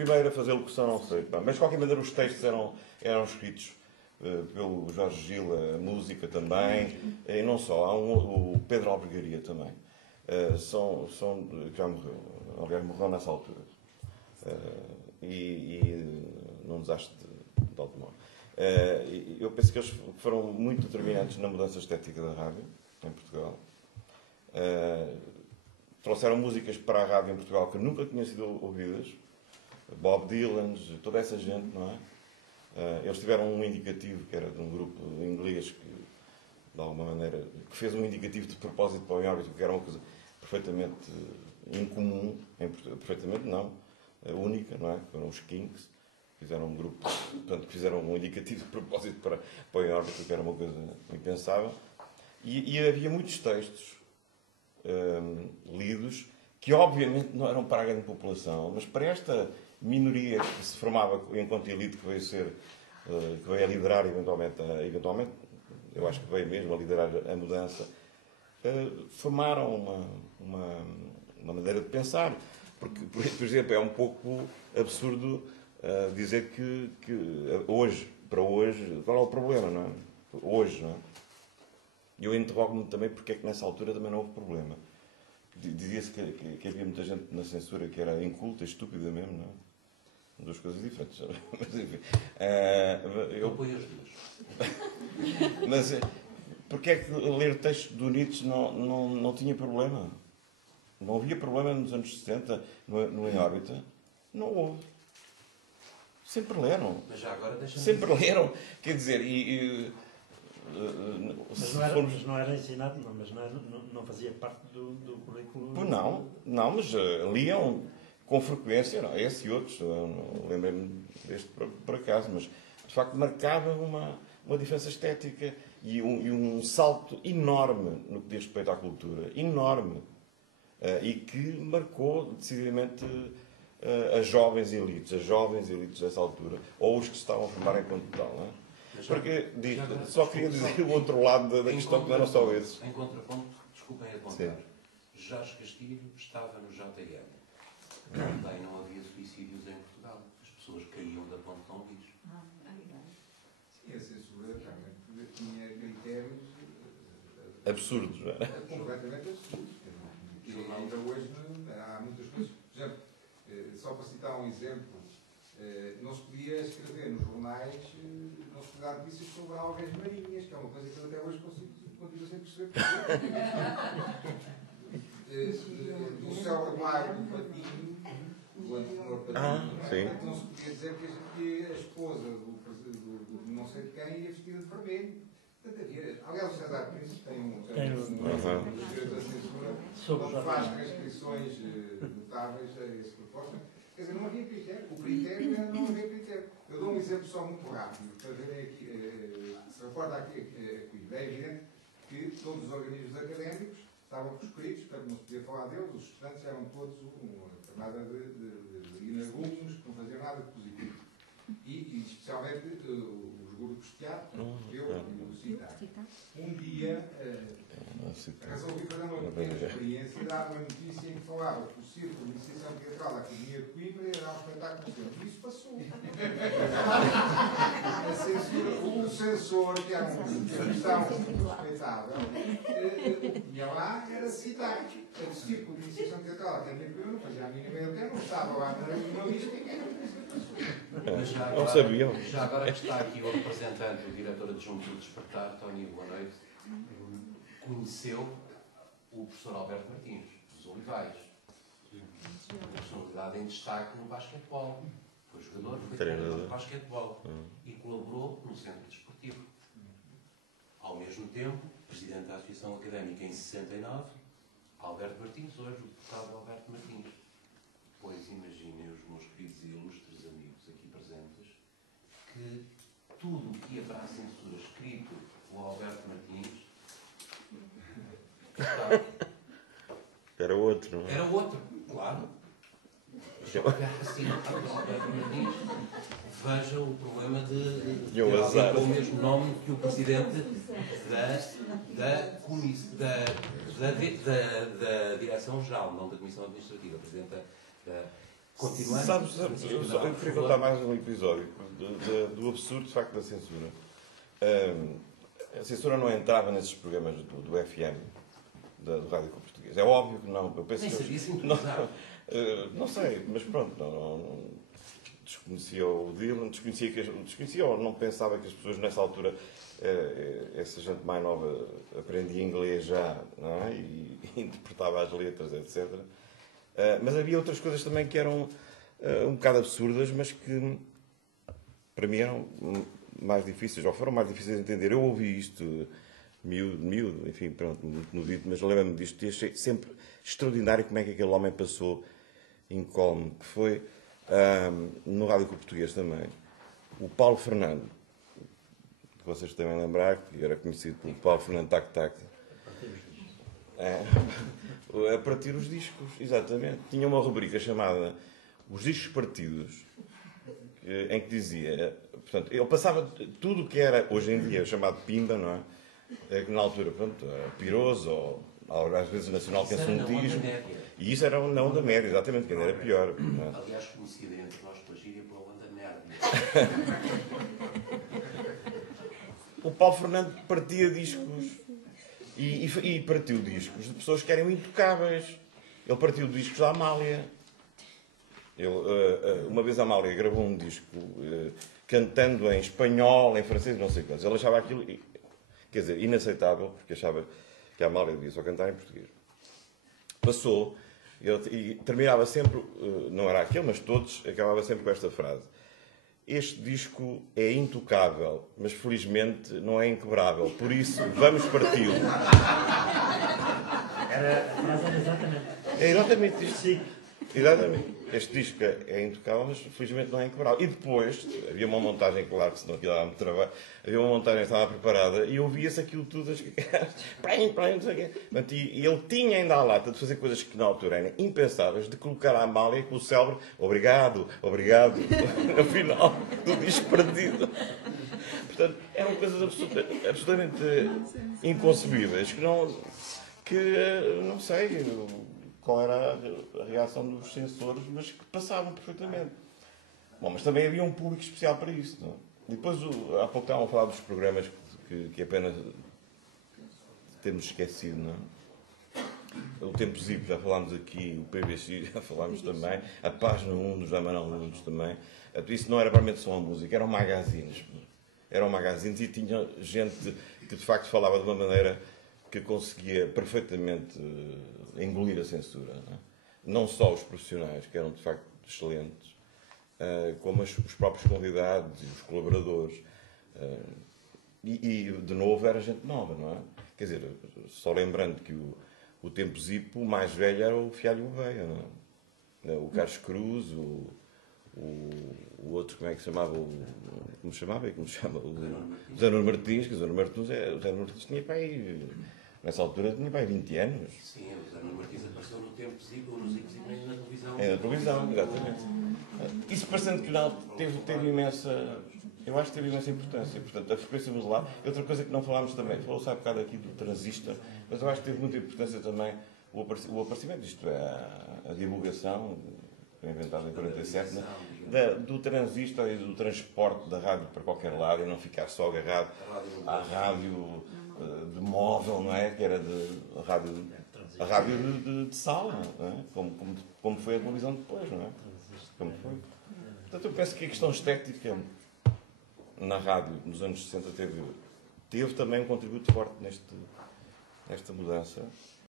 primeiro a fazer locução, não sei. Mas de qualquer maneira os textos eram escritos pelo Jorge Gil, a música também, e não só, há o Pedro Albergaria também. Já morreu, alguém morreu nessa altura. Num desastre de automóvel. Eu penso que eles foram muito determinantes na mudança estética da rádio em Portugal. Trouxeram músicas para a rádio em Portugal que nunca tinham sido ouvidas. Bob Dylan, toda essa gente, não é? Eles tiveram um indicativo que era de um grupo inglês que, de alguma maneira, que fez um indicativo de propósito para o Iórbito, que era uma coisa perfeitamente incomum, perfeitamente não, única, não é? Foram os Kinks, fizeram um grupo, portanto, fizeram um indicativo de propósito para o Iórbito, que era uma coisa impensável. E havia muitos textos lidos que, obviamente, não eram para a grande população, mas para esta minoria que se formava enquanto elite, que veio a liderar eventualmente, eu acho que veio mesmo a liderar a mudança, formaram uma maneira de pensar. Porque, por exemplo, é um pouco absurdo dizer que hoje, para hoje, qual é o problema, não é? Hoje, não é? Eu interrogo-me também porque é que nessa altura também não houve problema. Dizia-se que havia muita gente na censura que era inculta, estúpida mesmo, não é? Duas coisas diferentes. Mas, enfim, eu apoio as duas. Mas porque é que ler textos do Nietzsche não tinha problema? Não havia problema nos anos 60, no Em Órbita? Não houve. Sempre leram. Mas já agora sempre leram. Quer dizer, mas não era ensinado, mas não fazia parte do currículo. Pois não, mas liam com frequência, não, esse e outros, lembrei-me deste por acaso, mas de facto marcava uma diferença estética e um salto enorme no que diz respeito à cultura, enorme, e que marcou decididamente as jovens elites dessa altura, ou os que se estavam a formar enquanto tal, não é? Porque só queria dizer o outro lado da questão, que não era só esse. Em contraponto, desculpem apontar, Jorge Castilho estava no JN. Também não havia suicídios em Portugal. As pessoas caíam da ponte de Dom Luís. Sim, a censura realmente tinha critérios absurdos, não é? Completamente absurdos. E ainda hoje há muitas coisas. Por exemplo, só para citar um exemplo, não se podia escrever nos jornais, não se podia dar notícias sobre algas marinhas, que é uma coisa que eu até hoje continuo sem perceber. Do céu claro do Patinho, do anterior Patinho, não se podia dizer que a esposa do não sei de quem ia vestida de vermelho. Portanto, aliás, o César Príncipe tem um direito da censura, onde faz restrições notáveis a esse propósito. Quer dizer, não havia critério. O critério era não haver critério. Eu dou um exemplo só muito rápido, para verem aqui, se recorda aqui, é evidente que todos os organismos académicos estavam proscritos, portanto não se podia falar deles, os estudantes eram todos uma camada de inagumos que não faziam nada de positivo. E especialmente os grupos de teatro, eu e o CITAR. Um dia resolvi fazer uma pequena experiência e dar uma notícia em que falava que o Círculo de Iniciação Teatral da Academia de Coimbra ia dar um espetáculo sempre. Isso passou. A censura, o censor, que era uma questão respeitável, ia lá, era citar. O Círculo de Iniciação Teatral da Academia de Coimbra não fazia a mínima ideia, não estava lá na jornalística. Mas já agora que está aqui o representante, o diretor adjunto do Despertar, Tony, boa noite, conheceu o professor Alberto Martins, dos Olivais, personalidade em destaque no basquetebol. Foi jogador, foi treinador de basquetebol e colaborou no Centro Desportivo. Ao mesmo tempo, presidente da Associação Académica em 69, Alberto Martins, hoje o deputado Alberto Martins. Pois imaginem os meus queridos e ilustres amigos aqui presentes que tudo o que ia para a censura escrito pelo Alberto Martins era outro, não é? Era outro, claro. Assim, Alberto Martins, veja o problema de ter alguém com o mesmo nome que o presidente da Direção-Geral, não da Comissão Administrativa, presidente Continuando. Sabes, eu queria contar mais um episódio do absurdo, de facto, da censura. A censura não entrava nesses programas do FM, do Rádio Clube Português. É óbvio que não. Eu penso Nem que sabia se não sei, mas pronto, não desconhecia o Dylan, desconhecia ou não pensava que as pessoas nessa altura, essa gente mais nova aprendia inglês já, não é? E interpretava as letras, etc. Mas havia outras coisas também que eram um bocado absurdas, mas que para mim eram mais difíceis, ou foram mais difíceis de entender. Eu ouvi isto miúdo, enfim, pronto, muito novido, mas lembro-me disto e achei sempre extraordinário como é que aquele homem passou incólume, que foi no Rádio Clube Português também, o Paulo Fernando, que vocês devem lembrar, que era conhecido pelo Paulo Fernando Tac Tac. A partir os discos, exatamente. Tinha uma rubrica chamada Os Discos Partidos, em que dizia, portanto, ele passava tudo o que era hoje em dia chamado Pimba, não é? Que na altura, pronto, Piroso, ou às vezes Nacional Cancionismo. E isso era na onda média, exatamente, que ainda era pior. Não é? Aliás, conhecida entre nós pela gíria pela onda média. O Paulo Fernando partia discos e partiu discos de pessoas que eram intocáveis. Ele partiu discos da Amália. Uma vez a Amália gravou um disco cantando em espanhol, em francês, não sei quantos. Ele achava aquilo, quer dizer, inaceitável, porque achava que a Amália devia só cantar em português. Passou, e terminava sempre, não era aquele, mas todos, acabava sempre com esta frase. Este disco é intocável, mas felizmente não é inquebrável. Por isso, vamos parti-lo. Era a frase exatamente. É exatamente isto. Sim. Exatamente. Este disco é intocável, mas felizmente não é inquebrável. E depois, havia uma montagem, claro que senão aquilo dava muito trabalho, havia uma montagem que estava preparada e ouvia-se aquilo tudo, não sei o quê. E ele tinha ainda a lata de fazer coisas que na altura eram impensáveis, de colocar a Amália com o célebre obrigado, no final do disco partido. Portanto, eram coisas absolutamente inconcebíveis, que não sei qual era a reação dos censores, mas que passavam perfeitamente. Bom, mas também havia um público especial para isso. Não? Depois, há pouco estavam a falar dos programas que apenas temos esquecido, não é? O Tempo Zip, já falámos aqui, o PBX, já falámos também, a Página 1 dos Jamanão Nunes também. Isso não era provavelmente só a música, eram magazines. Eram magazines e tinha gente que de facto falava de uma maneira que conseguia perfeitamente engolir a censura. Não só os profissionais, que eram de facto excelentes, como os próprios convidados e os colaboradores. E de novo era gente nova, não é? Quer dizer, só lembrando que o Tempo Zip, o mais velho era o Fialho Gouveia, não é? O Carlos Cruz, o outro, como é que se chamava? Como se chamava? Como se chama? O Zé Nuno Martins, que o Zé Nuno Martins tinha para aí. Nessa altura tinha para aí 20 anos. Sim, o Zé Nuno Martins apareceu no Tempo Zip ou no Zico Zip na televisão. É, na televisão, exatamente. Isso parecendo que não, teve imensa. Eu acho que teve imensa importância. Portanto, a frequência modular. Outra coisa que não falámos também, falou-se há bocado aqui do transistor, mas eu acho que teve muita importância também o aparecimento, isto é, a divulgação, inventada em 47, do transistor e do transporte da rádio para qualquer lado e não ficar só agarrado à rádio de móvel, não é? Que era a rádio de sala, não é? Como foi a televisão depois, não é? Como foi. Portanto, eu penso que a questão estética na rádio nos anos 60 teve também um contributo forte nesta mudança.